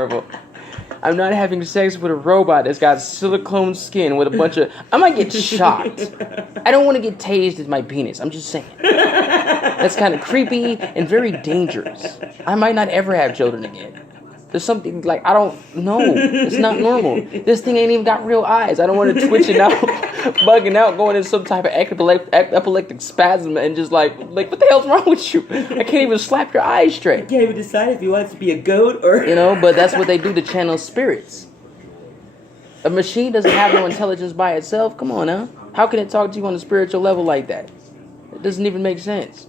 I'm not having sex with a robot that's got silicone skin with a bunch of... I might get shocked. I don't want to get tased in my penis. I'm just saying. That's kind of creepy and very dangerous. I might not ever have children again. There's something like, I don't know. It's not normal. This thing ain't even got real eyes. I don't want to twitch it out, bugging out, going in some type of epileptic spasm and just like, what the hell's wrong with you? I can't even slap your eyes straight. You can't even decide if you want it to be a goat or... You know, but that's what they do to channel spirits. A machine doesn't have no intelligence by itself. Come on now. How can it talk to you on a spiritual level like that? It doesn't even make sense.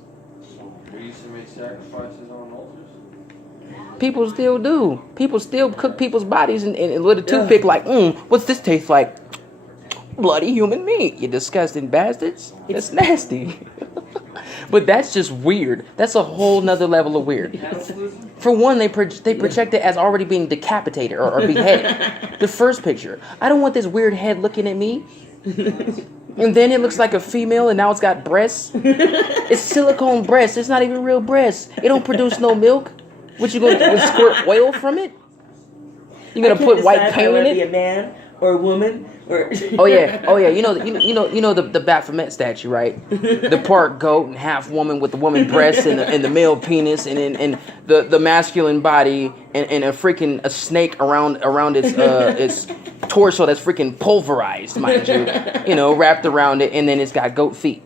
We used to make sacrifices on altars. People still do. People still cook people's bodies and with a toothpick like, what's this taste like? Bloody human meat, you disgusting bastards. It's nasty. But that's just weird. That's a whole nother level of weird. For one, they project it as already being decapitated or beheaded. The first picture. I don't want this weird head looking at me. And then it looks like a female and now it's got breasts. It's silicone breasts. It's not even real breasts. It don't produce no milk. What, you gonna squirt oil from it? You gonna put white paint in it? Be a man or a woman or... Oh yeah. You know the Baphomet statue, right? The part goat and half woman with the woman breasts and the male penis and the masculine body and a snake around its torso that's freaking pulverized, mind you. You know, wrapped around it, and then it's got goat feet.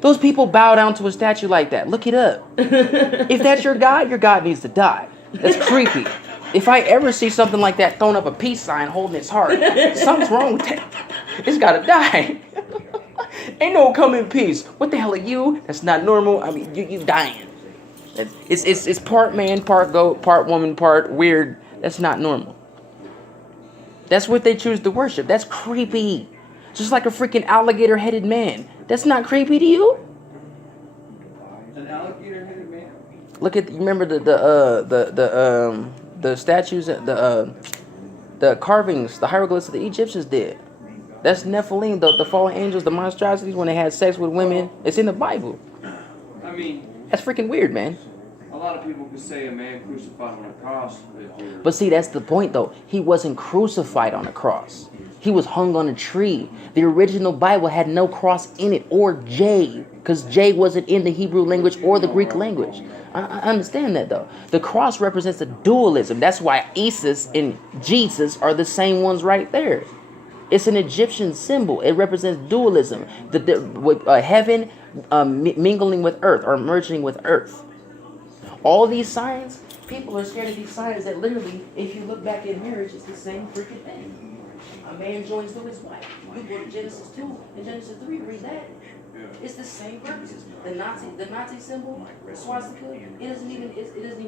Those people bow down to a statue like that. Look it up. If that's your God needs to die. That's creepy. If I ever see something like that throwing up a peace sign holding its heart, something's wrong with that. It's gotta die. Ain't no come in peace. What the hell are you? That's not normal. I mean, you dying. It's part man, part goat, part woman, part weird. That's not normal. That's what they choose to worship. That's creepy. Just like a freaking alligator-headed man. That's not creepy to you? An alligator-headed man? Look at, remember the statues, the carvings, the hieroglyphs that the Egyptians did. That's Nephilim, the fallen angels, the monstrosities when they had sex with women. It's in the Bible. I mean, that's freaking weird, man. A lot of people could say a man crucified on a cross. But see, that's the point, though. He wasn't crucified on a cross. He was hung on a tree. The original Bible had no cross in it or J, because J wasn't in the Hebrew language or the Greek language. I understand that, though. The cross represents a dualism. That's why Isis and Jesus are the same ones right there. It's an Egyptian symbol. It represents dualism. With heaven mingling with earth or merging with earth. All these signs, people are scared of these signs that literally, if you look back at marriage, it's the same freaking thing. A man joins to his wife. You go to Genesis 2 and Genesis 3, read that. It's the same purposes. The Nazi symbol, the swastika, it doesn't even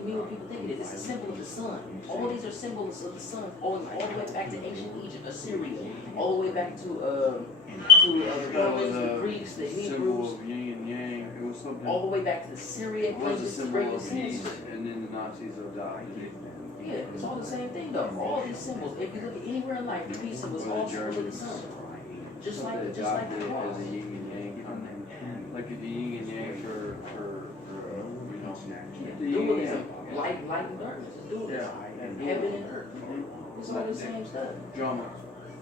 mean what people think it is. It's a symbol of the sun. All these are symbols of the sun, all the way back to ancient Egypt, Assyria, all the way back to the Romans, the Greeks, the Hebrews, all the way back to the Syriac language, and then the Nazis adopted it. Yeah, it's all the same thing though. All these symbols, if you look at anywhere in life, the peace symbols all symbols of the sun. Just like the cross. Like the yin and yang for dualism, light and darkness. It's dualism. Heaven and earth. It's all the same stuff. Drama.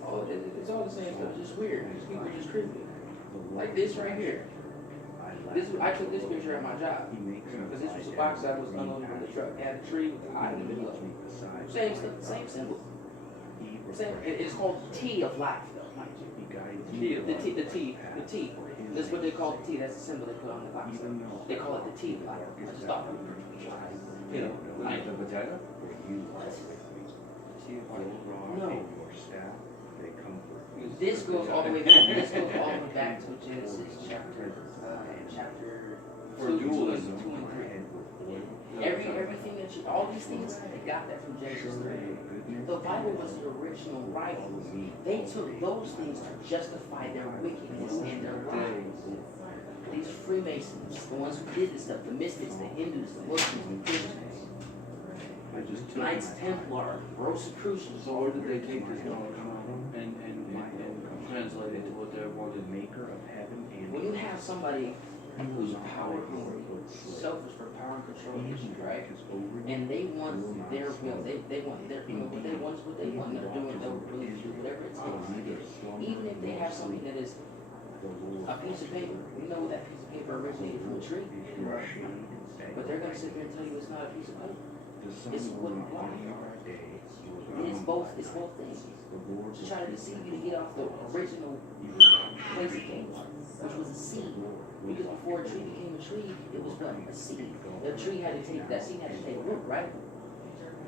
Oh, it's all the same stuff. It's just weird. These people are just creepy. Like this right here. I took this picture at my job. Because this was a box that was unloaded from the truck. It had a tree with the eye in the middle of it. Same stuff, same symbol. It's called the T of life, though, mind you. The T. That's what they call the T. That's the symbol they put on the box. They call it the T of life. I just thought, you know, like the potato. No. This goes all the way back. This goes all the way back to Genesis chapter 2 and 3. Everything that all these things, they got that from Genesis 3. The Bible was the original writings. They took those things to justify their wickedness and their lies. These Freemasons, the ones who did this stuff, the mystics, the Hindus, the Muslims, the Christians, Knights Templar, Rosicrucians. So where did they take this and translate it to what they wanted? When you have somebody who's power hungry, selfish for power and control issues, right? And they want their will. They want their, what they want is what they want. They're doing, they'll really do whatever it takes to get it. Even if they have something that is a piece of paper, you know that piece of paper originated from a tree. But they're gonna sit there and tell you it's not a piece of paper. It's a wooden block. And it's both things. To try to deceive you to get off the original place it came from, which was a seed. Because before a tree became a tree, it was what? A seed. That seed had to take root, right?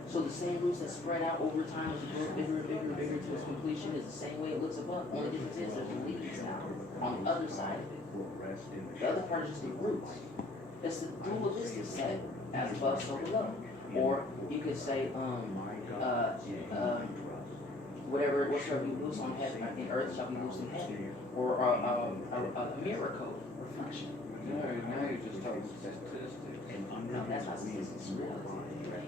So the same roots that spread out over time as it grows bigger and bigger and bigger to its completion is the same way it looks above. Only difference is there's leaves now on the other side of it. The other part is just the roots. That's the dualistic set, as above, so below. Or you could say, what shall be loose on heaven in earth shall be loose in heaven, or a miracle reflection. No, now you're just talking statistics. No, that's not statistics.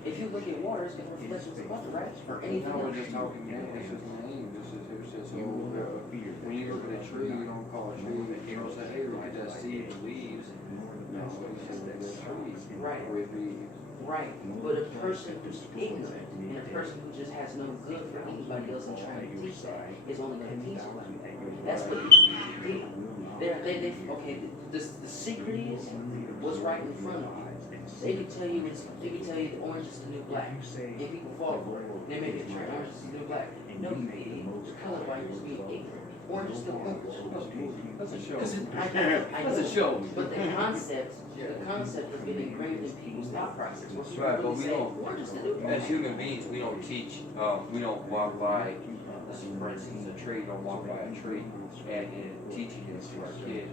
If you look at water, it's going to reflect what's above it, right? Or anything Now else. we're just talking name. This is name. This is who says when you look at a tree, you don't call a tree. You don't say, hey, look at that seed of leaves. No, you say that tree. Right. With leaves. Right, but a person who's ignorant and a person who just has no good for anybody else and trying to teach that is only going to teach them. That's what they okay. The secret is what's right in front of you. They can tell you the orange is the new black, and people fall for it. They make it trend orange is the new black. No, you idiot. It's colorblind. You're just being ignorant. Orange is still orange. That's a show. I That's a show. But the concept has been ingrained in people's thought process. People Right, but really we say, don't. orange is the new black. As human beings, we don't teach. We don't walk by. For instance, a tree. Don't walk by a tree and teaching this to our kids.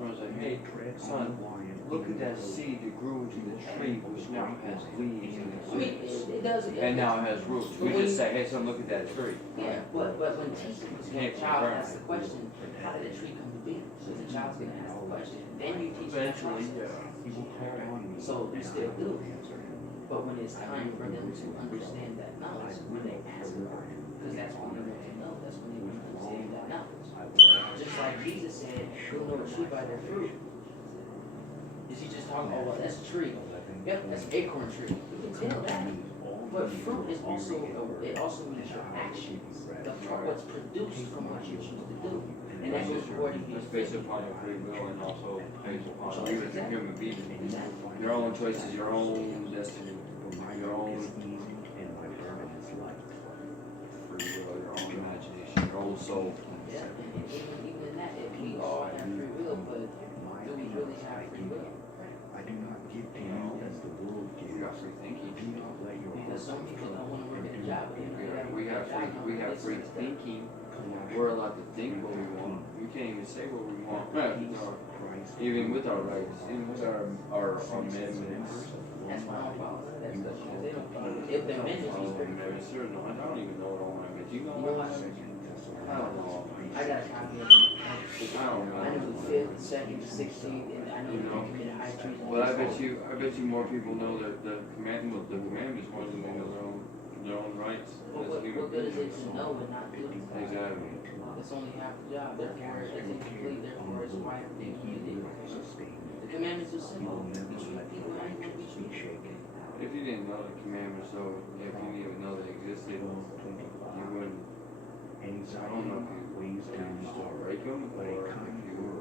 Or I say, hey, son, look at that seed that grew into the tree, which now has leaves and I mean, it does. and now it has roots. We just say, hey, son, look at that tree. Yeah, but when teaching, when a child asks the question, how did a tree come to be? Because the child's going to ask the question. Then you teach them the process. So you still do. But when it's time for them to understand that knowledge, when they ask about it, because that's when they want to know, that's when they want to understand that knowledge. Just like Jesus said, you'll know a tree by their fruit. Is he just talking about, well, that's a tree? Yep, that's an acorn tree. You can tell that. But fruit is also, it also means your actions, what's produced from what you choose to do. And that goes according to It's based upon your free will and also based upon you as a human being. Your own choices, your own destiny, your own free will, your own imagination, your own soul. Yeah, and even in that, if we all have free will, but do we really have free will? We got free thinking. Because some people don't want to work at a job. We have free thinking. We're allowed to think what we want. We can't even say what we want. Even with our rights, even with our amendments. That's why I don't follow that stuff. Because they don't follow. If the amendments is pretty good. I don't even know what I want to get. You know You know what? what? I don't know. I got a copy of it. I don't know. I know the 5th, 2nd, 16th, and I know you committed high treason. Well, I bet you more people know that the commandments more than they know their own rights. Well, what good is it to know and not do? Exactly. It's only half the job. Therefore, it's incomplete. Therefore, it's why everything you do. The commandments are simple. You treat people how you want to be treated. If you didn't know the commandments, though, if you didn't even know they existed, you wouldn't. I don't know if you still break them or if you.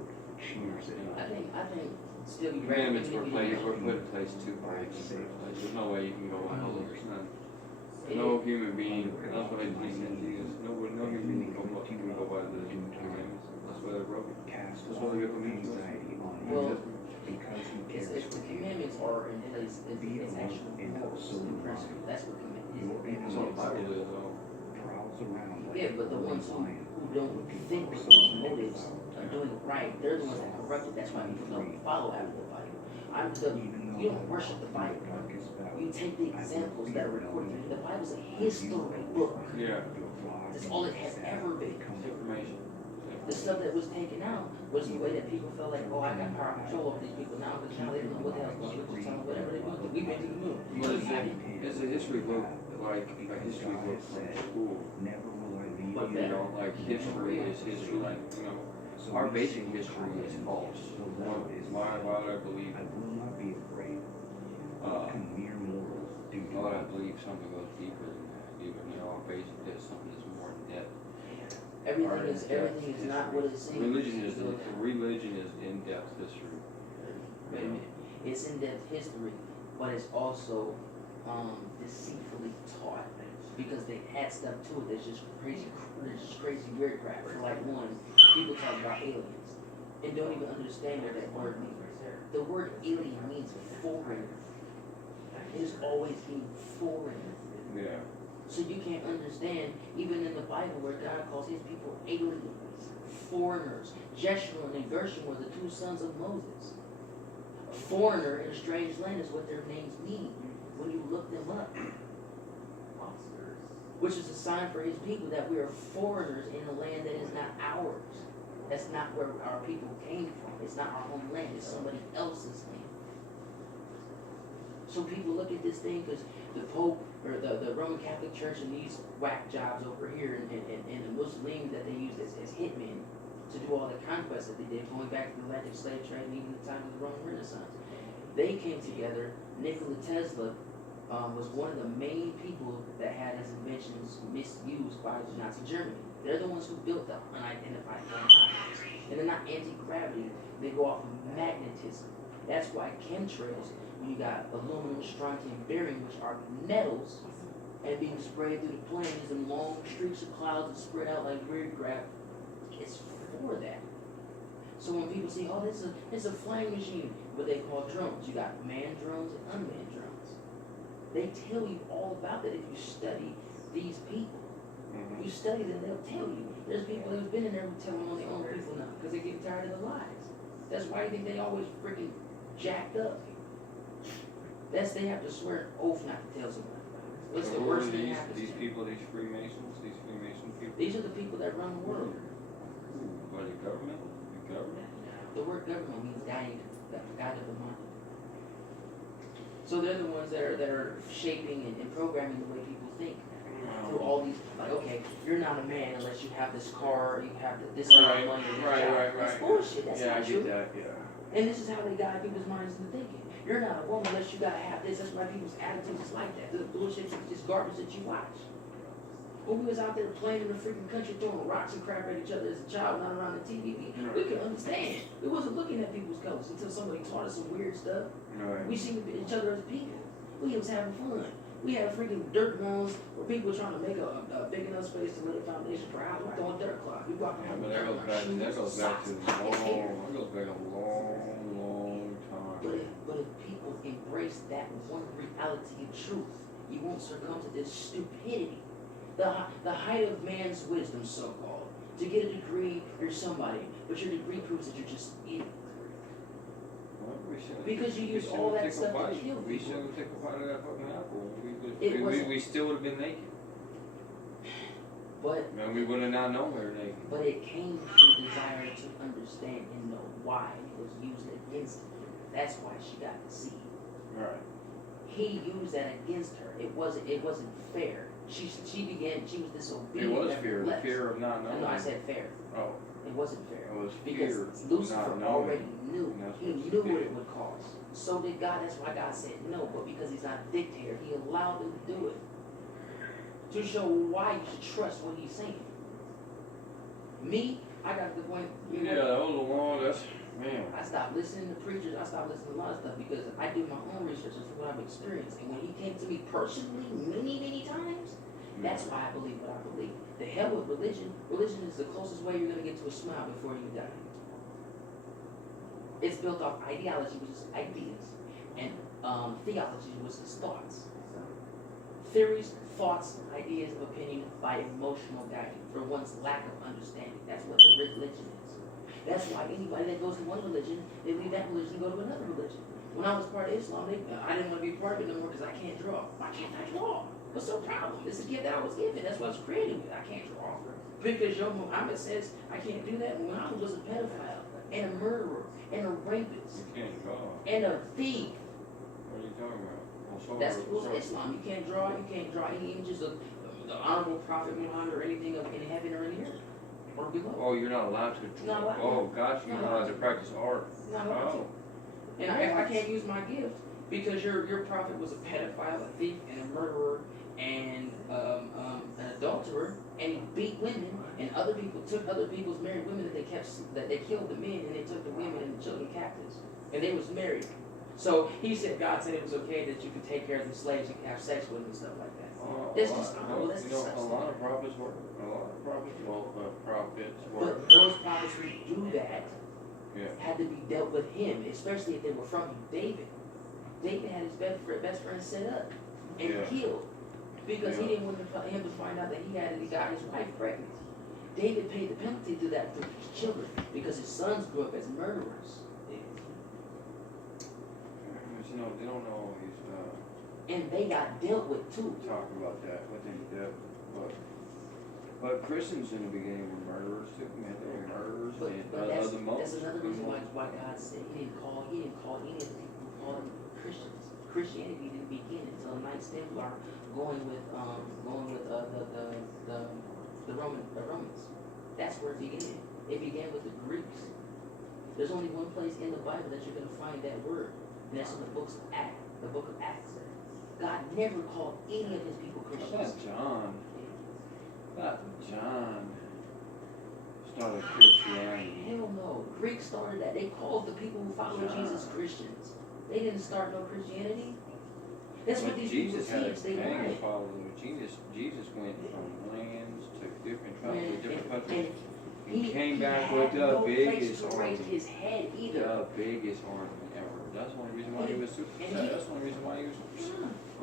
I think still you Commandments were put in place to break. There's no way you can go by there's none. No human being, that's why Jesus, no human being can go by the commandments. That's why they're broken. That's why they got the meaning. well, it's the commandments are in place. It's actual rules and principles. That's what commandments That's what the Bible is, though. Yeah, but the ones who don't think with those motives are doing it right, they're the ones that corrupt it. That's why people don't follow after the Bible. You don't worship the Bible. You take the examples that are recorded. The Bible's a history book. Yeah. That's all it has ever been. It's information. The stuff that was taken out was the way that people felt like, oh, I got power and control over these people now, because now they don't know what the hell's going on. Just tell them whatever they want. We've been to the moon. Well, it's a history book, like a history book from school. But You know, like history is history, like, you know, our basic history is false. Why do I believe? Why do I believe something goes deeper than that? Even our basic, there's something that's more in depth. Everything is not what it seems. Religion is in-depth history. Wait a minute. It's in-depth history, but it's also deceitfully taught because they add stuff to it that's just crazy. There's just crazy weird crap. For like one, people talk about aliens and don't even understand what that word means. The word alien means foreign. It has always been foreign. Yeah. So you can't understand, even in the Bible where God calls his people aliens, foreigners. Jeshurun and Gershon were the two sons of Moses. A foreigner in a strange land is what their names mean when you look them up. Which is a sign for his people that we are foreigners in a land that is not ours. That's not where our people came from. It's not our homeland. It's somebody else's land. So people look at this thing because the Pope or the Roman Catholic Church and these whack jobs over here and the Muslims that they use as hitmen to do all the conquests that they did, going back to the Atlantic slave trade and even the time of the Roman Renaissance. They came together. Nikola Tesla was one of the main people that had his inventions misused by Nazi Germany. They're the ones who built the unidentified flying objects. And they're not anti-gravity, they go off of magnetism. That's why chemtrails, when you got aluminum, strontium, barium, which are metals, and being sprayed through the planes and long streaks of clouds that spread out like weird crap, it's for that. So when people say, oh, it's a flying machine, what they call drones, you got manned drones and unmanned drones. They tell you all about that if you study these people. You study them, they'll tell you. There's people that have been in there who tell them on their own people now because they get tired of the lies. That's why you think they always freaking jacked up. They have to swear an oath not to tell somebody. What's the worst thing that happens? These people, these Freemasons people. These are the people that run the world. What, the government? The government? The word government means guiding, guide of the mind. So they're the ones that are shaping and programming the way people think. Through all these, like, okay, you're not a man unless you have this car, you have this amount of money, this job. That's bullshit. That's not true. And this is how they guide people's minds into thinking. You're not a woman unless you gotta have this. That's why people's attitudes is like that. The bullshit, this garbage that you watch. When we was out there playing in the freaking country, throwing rocks and crap at each other as a child, not around the TV, we could understand. We wasn't looking at people's colors until somebody taught us some weird stuff. We seen each other as people. We was having fun. We had freaking dirt grounds where people were trying to make a big enough space to lay a foundation for a house. We're throwing dirt clods. We walking around with dirt shoes, that goes back to a long time. But if people embrace that one reality of truth, you won't succumb to this stupidity. The height of man's wisdom, so-called. To get a degree, you're somebody, but your degree proves that you're just idiot. Because you use all that stuff to kill people. We should have taken a bite of that fucking apple. We still would have been naked. But and we would have not known we were naked. But it came through desire to understand and know why it was used against her. That's why she got deceived. Right. He used that against her. It wasn't fair. She was disobedient. It was fear. The fear of not knowing. No, I said fair. Oh. It wasn't fair. It was fear. Because Lucifer already knew. He knew what it would cause. So did God. That's why God said no. But because he's not a dictator, he allowed them to do it. To show why you should trust what he's saying. Me, I got to the point. Yeah, that was a long. Man. I stopped listening to preachers. I stopped listening to a lot of stuff because I do my own research and what I've experienced. And when he came to me personally, many times, that's why I believe what I believe. The hell with religion. Religion is the closest way you're going to get to a smile before you die. It's built off ideology, which is ideas, and theology, which is thoughts. Theories, thoughts, ideas, opinion by emotional guiding for one's lack of understanding. That's what the religion is. That's why anybody that goes to one religion, they leave that religion and go to another religion. When I was part of Islam, I didn't want to be part of it no more because I can't draw. Why can't I draw? What's the problem? It's a gift that I was given. That's what I was created with. I can't draw. Because Muhammad says I can't do that. Muhammad was a pedophile and a murderer and a rapist and a thief. What are you talking about? That's the rules of Islam. You can't draw any images of the honorable Prophet Muhammad or anything in heaven or in the earth. or below. Oh, you're not allowed to. Not allowed. Oh, gosh, you're Not not allowed allowed to practice art. Not allowed Oh. to. And I can't use my gift because your prophet was a pedophile, a thief, and a murderer, and an adulterer, and he beat women, and other people took other people's married women that they killed the men, and they took the women and the children captives, and they was married. So he said God said it was okay that you could take care of the slaves, you could have sex with them and stuff like that. That's just that's you know, a disgusting. lot of prophets were. But those prophets who do that Yeah. had to be dealt with him, especially if they were from him. David had his best friend set up and Yeah. killed because he Yeah. didn't want him to find out that he got his wife pregnant. David paid the penalty to that to his children because his sons grew up as murderers. You know, they don't always And they got dealt with too. talk about that within depth, but Christians in the beginning were murderers too. Man, they were murderers But and that's other monks. another reason why God said he didn't call any of the people who called them Christians. Christianity didn't begin until the Knights Templar going with the Romans. That's where it began. It began with the Greeks. There's only one place in the Bible that you're going to find that word, and that's in the book of Acts. God never called any of his people Christians. Not John started Christianity. Hell no. Greeks started that. They called the people who followed Jesus Christians. They didn't start no Christianity. That's what these Jesus people had a teach. They gang lied. of followers. Jesus went from lands to different tribes, to different countries. And He came back had with the no place biggest to army. raise his head either. The biggest army ever. That's the only reason why he was super. That's the only reason why he was.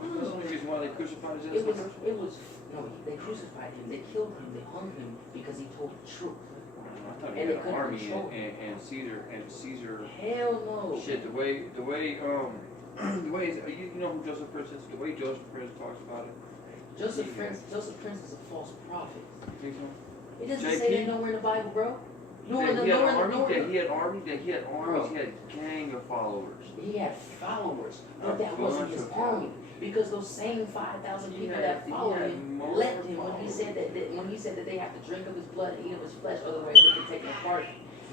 That's the only reason why they crucified his It was, ass. no, they crucified him, they killed him, they hung him because he told the truth. I thought he And had they an couldn't army control and Caesar. Hell no. Shit, the way the way you know who Joseph Prince is. The way Joseph Prince talks about it. Joseph Prince is a false prophet. Think so? It doesn't JP? say that nowhere in the Bible, bro. He had army. He had armies. He had gang of followers. He had followers, A but that wasn't bunch his of army. followers. Because those same 5,000 people that followed him left him when he said that they have to drink of his blood and eat of his flesh, otherwise they can take him apart.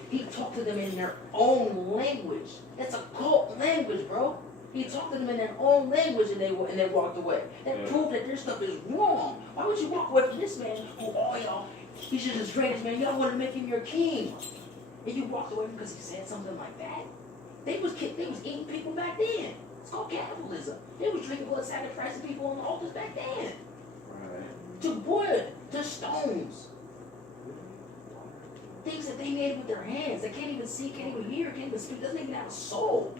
He talked to them in their own language. That's a cult language, bro. He talked to them in their own language and they walked away. That proved that their stuff is wrong. Why would you walk away from this man who all y'all, he's just as great as man, y'all want to make him your king? And you walked away because he said something like that? They was eating people back then. It's called cannibalism. They was drinking blood, sacrificing people on the altars back then. Right. To wood, to stones. Things that they made with their hands. They can't even see, can't even hear, can't even speak, doesn't even have a soul.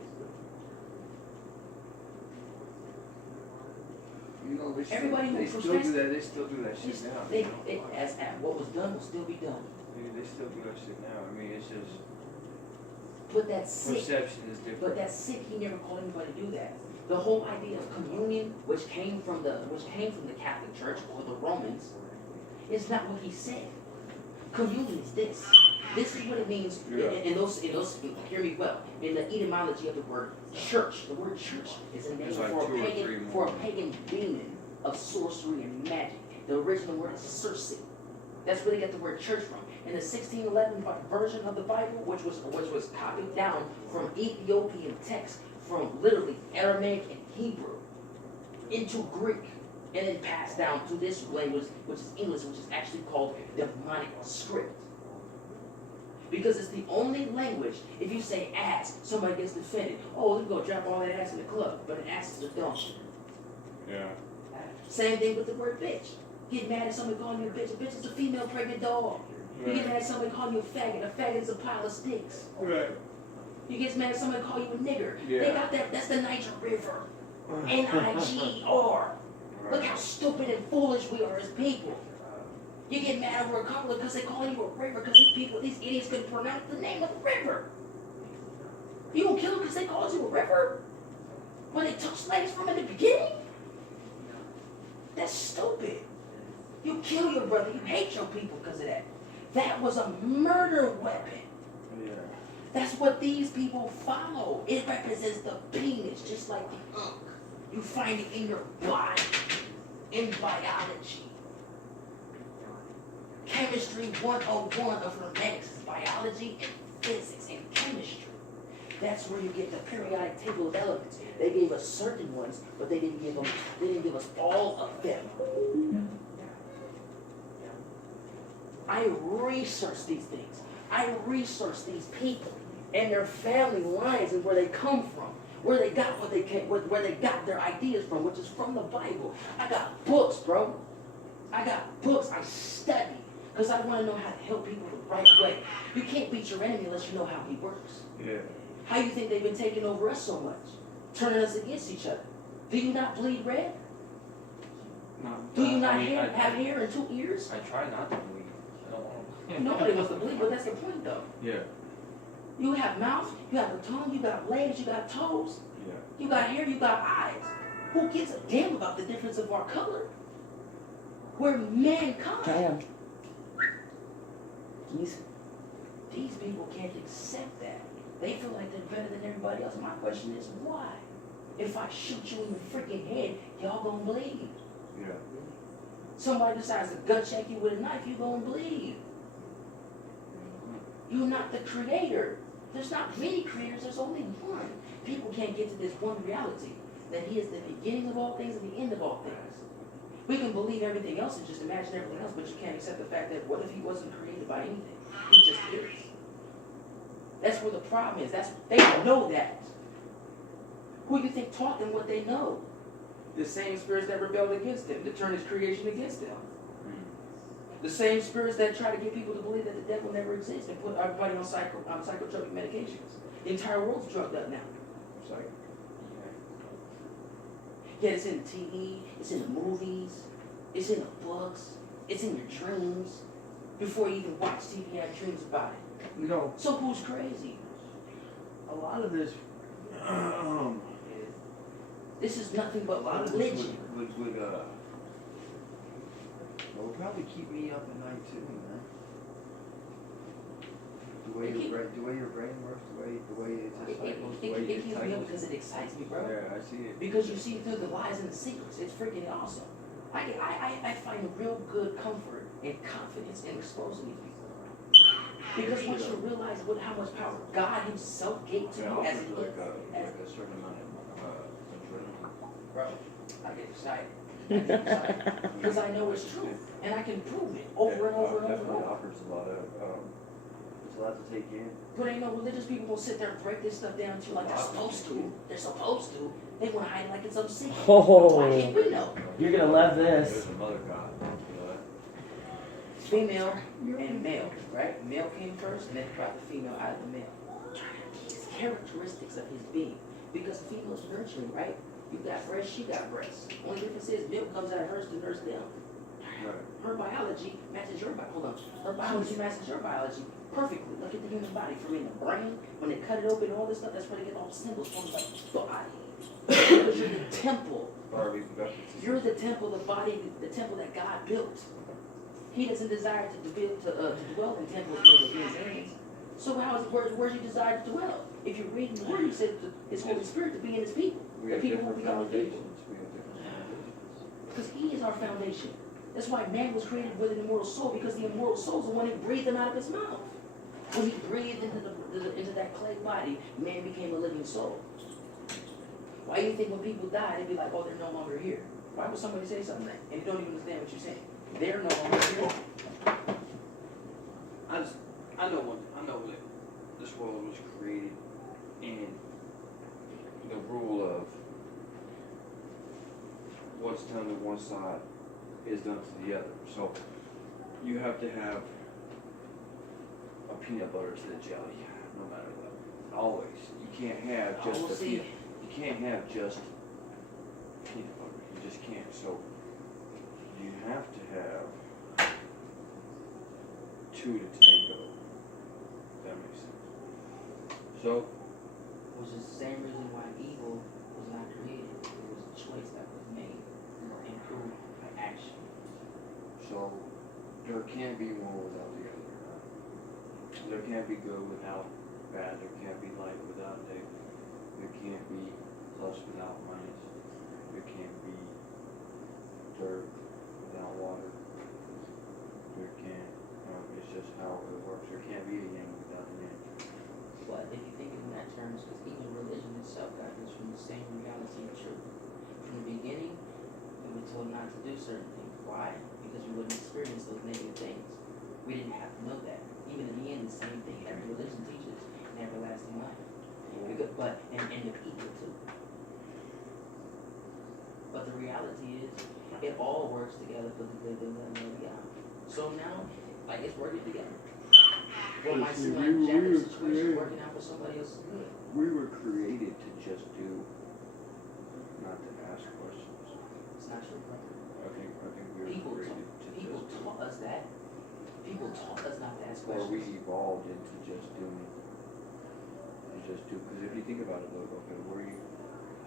You know, Everybody they who still profess- do that. They still do that shit now. As what was done will still be done. They still do that shit now. I mean, it's just But that's sick. perception is different. But that's sick. He never called anybody to do that. The whole idea of communion, which came from the Catholic Church or the Romans, is not what he said. Communion is this. This is what it means. Yeah. In those, hear me well. In the etymology of the word church, the word church is a name There's like for, two or three for a more. pagan demon of sorcery and magic. The original word is Circe. That's where they get the word church from. In the 1611 version of the Bible, which was copied down from Ethiopian text, from literally Aramaic and Hebrew into Greek, and then passed down to this language, which is English, which is actually called demonic script. Because it's the only language, if you say ass, somebody gets offended. Oh, let me go drop all that ass in the club. But an ass is a donkey. Yeah. Same thing with the word bitch. Get mad at somebody calling you a bitch. A bitch is a female pregnant dog. You get mad at somebody calling you a faggot. A faggot is a pile of sticks. Right. You get mad at somebody calling you a nigger. Yeah. They got that. That's the Niger River. Niger. Look how stupid and foolish we are as people. You get mad over a couple because they call you a river because these idiots couldn't pronounce the name of the river. You gonna kill them because they called you a river? When they took slaves from in the beginning? That's stupid. You kill your brother, you hate your people because of that. That was a murder weapon. Yeah. That's what these people follow. It represents the penis, just like the unk. You find it in your body, in biology. chemistry 101 of hermetics, biology and physics and chemistry. That's where you get the periodic table of elements. They gave us certain ones, but they didn't give us all of them. I researched these things. I researched these people and their family lines and where they come from, where they got where they got their ideas from, which is from the Bible. I got books, bro. I got books. I study because I want to know how to help people the right way. You can't beat your enemy unless you know how he works. Yeah. How you think they've been taking over us so much, turning us against each other? Do you not bleed red? No. Do you not I mean, have hair and 2 ears? I try not to bleed. I don't want to. Nobody wants to bleed, but that's the point, though. Yeah. You have mouth, you have a tongue, you got legs, you got toes, Yeah. you got hair, you got eyes. Who gives a damn about the difference of our color? We're mankind. These people can't accept that. They feel like they're better than everybody else. My question is, why? If I shoot you in the freaking head, y'all gonna bleed. Yeah. Somebody decides to gut check you with a knife, you gonna bleed. You're not the creator. There's not many creators, there's only one. People can't get to this one reality, that he is the beginning of all things and the end of all things. We can believe everything else and just imagine everything else, but you can't accept the fact that what if he wasn't created by anything? He just is. That's where the problem is. They know that. Who do you think taught them what they know? The same spirits that rebelled against him, that turned his creation against them. The same spirits that try to get people to believe that the devil never exists and put everybody on psychotropic medications. The entire world's drugged up now. It's like, Yeah, it's in the TV, it's in the movies, it's in the books, it's in your dreams. Before you even watch TV, you have dreams about it. you know, So who's crazy? a lot of this, This is nothing a but lot of this religion. would probably keep me up at night too, man. The way your brain works, the way it just cycles, the way It it keeps me up cycles. because it excites me, bro. Yeah, I see it. Because you see through the lies and the secrets. It's freaking awesome. I find real good comfort and confidence in exposing these people. Because once you realize how much power God himself gave to you as a certain amount of adrenaline. bro, I get excited. Because I know it's true. And I can prove it over and over and over and Definitely over. offers a lot of, there's a lot to take in. But ain't no religious people gonna sit there and break this stuff down to you like they're supposed to. They're supposed to. They wanna hide it like it's some secret. Why can't we know? You're gonna love this. There's a mother god, you know that? Female and male, right? Male came first, and then brought the female out of the male. These characteristics of his being. Because the female's nurturing, right? You got breasts, she got breasts. Only difference is milk comes out of hers to nurse them. Right. Her biology matches your biology. Hold on. Her biology matches your biology perfectly. Look at the human body. From in the brain, when they cut it open, all this stuff, that's where they get all the symbols from the body. Because you're the temple. You're the temple, the body, the temple that God built. He doesn't desire to dwell in temples made with his hands. So where's your desire to dwell? If you're reading the word, he said his Holy Spirit to be in his people. We The have people will different become his people. foundations. We have different foundations. Because he is our foundation. That's why man was created with an immortal soul, because the immortal soul is the one that breathed him out of his mouth. When he breathed into that clay body, man became a living soul. Why do you think when people die, they'd be like, oh, they're no longer here? Why would somebody say something like that? And you don't even understand what you're saying. They're no longer here. I know that this world was created in the rule of what's done to one side is done to the other. So you have to have a peanut butter to the jelly, no matter what. Always. You can't have just Oh, see. you can't have just peanut butter. You just can't. So you have to have two to tango. If that makes sense. So Which is the same reason why evil was not created. It was a choice that was made and proved by action. So there can't be one without the other. There can't be good without bad. There can't be light without day. There can't be plus without minus. There can't be dirt without water. There can't how it works. There can't be a yang without a yang. But if you think in that terms, because even religion itself got this from the same reality of truth. From the beginning, we were told not to do certain things. Why? Because we wouldn't experience those negative things. We didn't have to know that. Even in the end, the same thing. Every religion teaches an everlasting life. But and the people too. But the reality is, it all works together for the good of God. So now, like, it's working together. What might seem like a jagged situation working out for somebody else's good. We were created to just do, not to ask questions. It's not true. I think we were People created to people just taught us that. People taught us not to ask or we questions. evolved into just doing. And just do, because if you think about it, look, okay,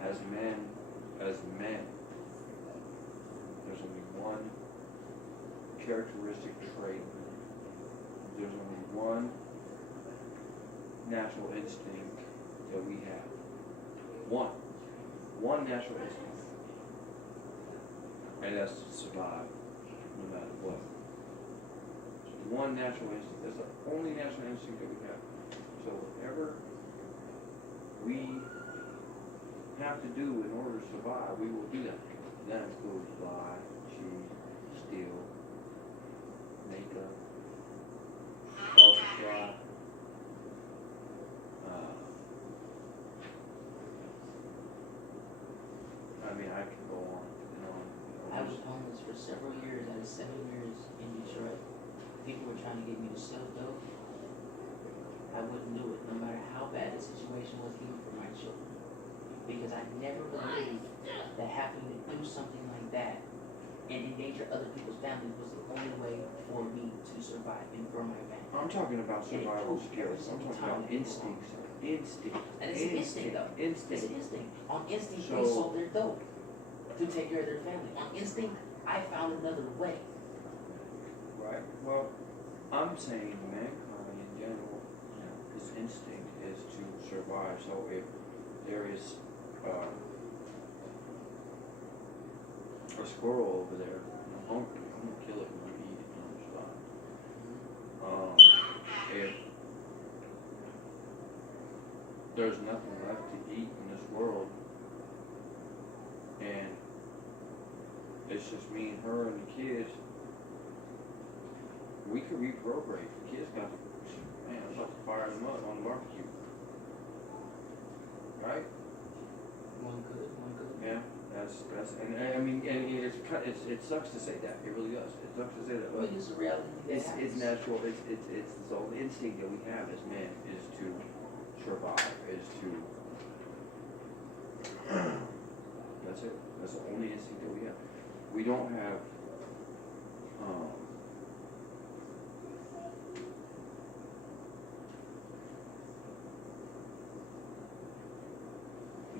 as men, there's only one characteristic trait. There's only one natural instinct that we have. One natural instinct. And that's to survive, no matter what. One natural instinct. That's the only natural instinct that we have. So whatever we have to do in order to survive, we will do that. That includes lie, cheat, steal, make up, falsify. I mean, I could go on and on. I was homeless for several years. I had 7 years in Detroit. People were trying to get me to sell dope. I wouldn't do it, no matter how bad the situation was, even for my children. Because I never believed that having to do something like that and endanger other people's families was the only way for me to survive and for my family. I'm talking about survival skills. I'm talking about instincts. Instinct. And it's an instinct, though. It's Instinct. an instinct. On instinct, So- they sold their dope to take care of their family. On instinct, I found another way. Right. Well, I'm saying mankind in general, his instinct is to survive. So if there is a squirrel over there, and I'm hungry, I'm gonna kill it and I'm gonna eat it and I'm gonna survive. If there's nothing left to eat in this world, and it's just me and her and the kids, we could reprogram. The kids got to, man, I'm about to fire them up on the barbecue. Right? One could. Yeah, that's, and I mean, and it sucks to say that. It really does. It sucks to say that, But but it's a reality that it's happens. natural. It's the whole instinct that we have as men is to survive. Is to. That's it. That's the only instinct that we have. We don't have.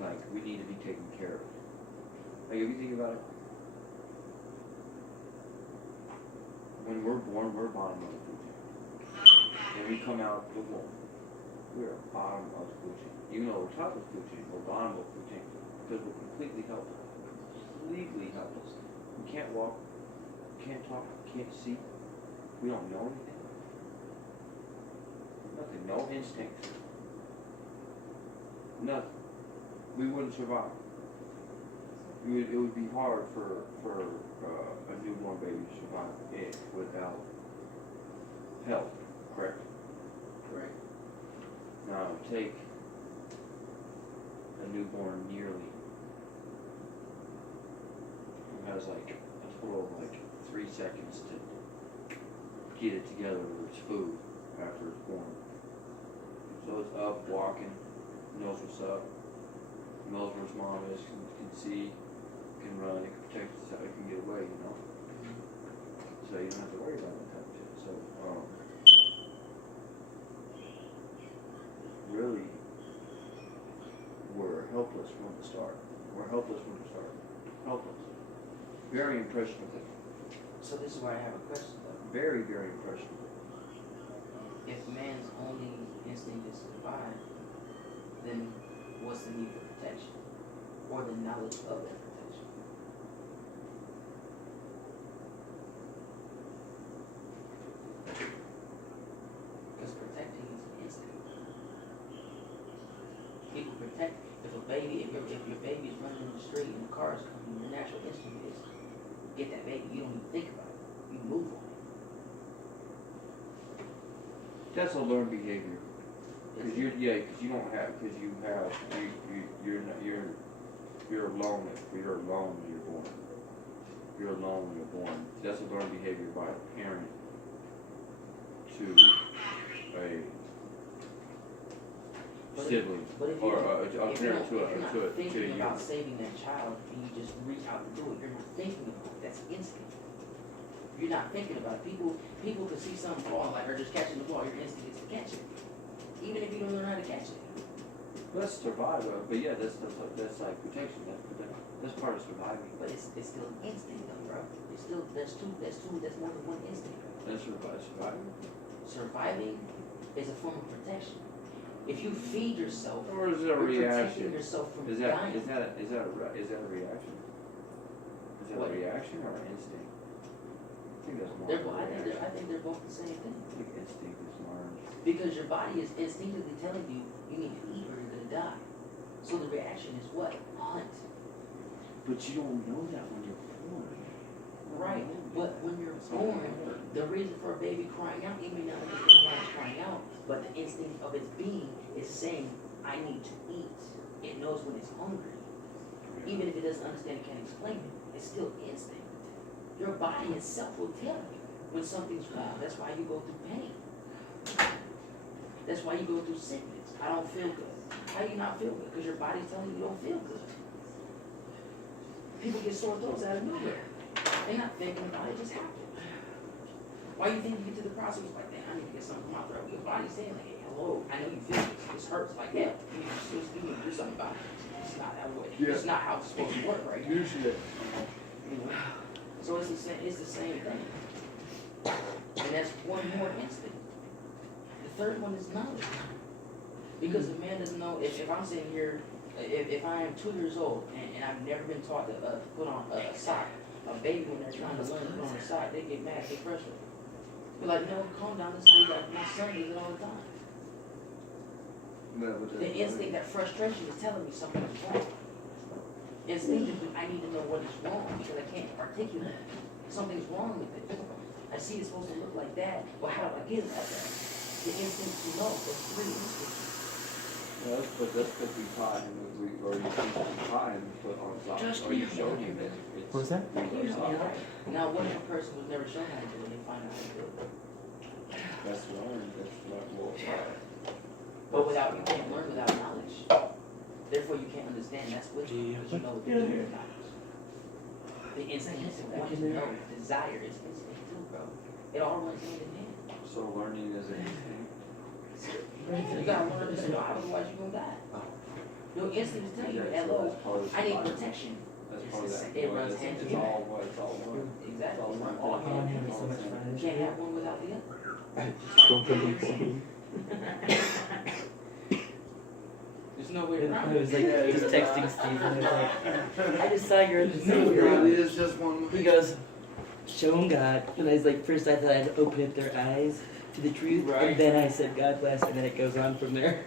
Like, we need to be taken care of. Like, if you think about it, when we're born, we're bottom of the food chain. When we come out the womb, we're bottom of the food chain. Even though we're top of the food chain, we're bottom of the food chain because we're completely helpless. Completely helpless. We can't walk, can't talk, can't see. We don't know anything. Nothing. No instincts. Nothing. We wouldn't survive. It would be hard for a newborn baby to survive it without help, correct? Correct. Now, take a newborn nearly who has like a total of like 3 seconds to get it together with its food after it's born. So it's up, walking, knows what's up, knows where its mom is, can see, can run, it can protect itself, it can get away, you know? So you don't have to worry about that type of shit. So, really, we're helpless from the start. We're helpless from the start. Helpless. Very impressionable. So this is where I have a question though. Very, very impressionable. If man's only instinct is to survive, then what's the need for protection? Or the knowledge of that protection? if your baby's running in the street and the car is coming, your natural instinct is get that baby. You don't even think about it. You move on it. That's a learned behavior. Cause you don't have, cause you're alone when you're born. You're alone when you're born. That's a learned behavior by a parent to a sibling But if or you're a parent to a not thinking youth. about saving that child and you just reach out to do it, you're not thinking about it. That's instinct. You're not thinking about it. People can see something falling like or just catching the ball. Your instinct is to catch it, even if you don't learn how to catch it. That's survival, but yeah, that's like protection. That's part of surviving. But it's still an instinct, though, bro. It's still that's more than one instinct. That's surviving. Surviving is a form of protection. If you feed yourself, Or is it a you're reaction? protecting yourself from Is dying. that a reaction? Is that What? a reaction or an instinct? I think that's more. I of a reaction. think they're both the same thing. I think instinct is learned. Because your body is instinctively telling you you need to eat or you're gonna die. So the reaction is what? Hunt. But you don't know that when you're born. Right. But when you're born, the reason for a baby crying out, you may not understand why it's crying out, but the instinct of its being is saying, I need to eat. It knows when it's hungry. Even if it doesn't understand, it can't explain it, it's still instinct. Your body itself will tell you when something's wrong. That's why you go through pain. That's why you go through sickness. I don't feel good. How do you not feel good? Because your body's telling you you don't feel good. People get sore throats out of nowhere. They're not thinking about it, it just happens. Why do you think you get to the process like that? I need to get something from my throat. Your body's saying like, hey, hello, I know you feel this. This hurts like hell. You need to do something about it. It's not that way. Yeah. It's not how it's supposed to work, right? Usually. You know? So it's the same thing. And that's one more instinct. The third one is knowledge. Because if man doesn't know, if I'm sitting here, if I am 2 years old and I've never been taught to put on a sock, a baby when they're trying to learn to put on a sock, they get mad, they get frustrated. Be like, no, calm down, this is how you got, my son does it all the time. The instinct, that frustration is telling me something's wrong. Instinctively, I need to know what is wrong because I can't articulate. Something's wrong with it. I see it's supposed to look like that, but how do I get it like that? The instinct to know, there's 3 instincts. Yeah, that's because we taught him, or you taught him to put on socks, or you showed him that it's. What's that? Now, what if a person was never shown how to do it and they find out how to do it? That's learned, that's what. But you can't learn without knowledge. Therefore, you can't understand. That's wisdom, because you know what you're doing with knowledge. The instinct is want to know. Desire is instinct too, bro. It all runs hand in hand. So learning is an instinct. You gotta learn to survive, otherwise you're gonna die. Your instincts tell you, hello, I need protection. That's part of that. It runs hand in It's hand. all what, it's all one. Exactly. It's all one. All hand in having so much hand. fun. You can't have one without the other. Don't put me for There's no way I around was it. like, just texting Steve, and I was like, I just saw your It really is just one. He goes, show them God. And I was like, first I thought I'd open up their eyes to the truth, Right. and then I said, God bless, and then it goes on from there.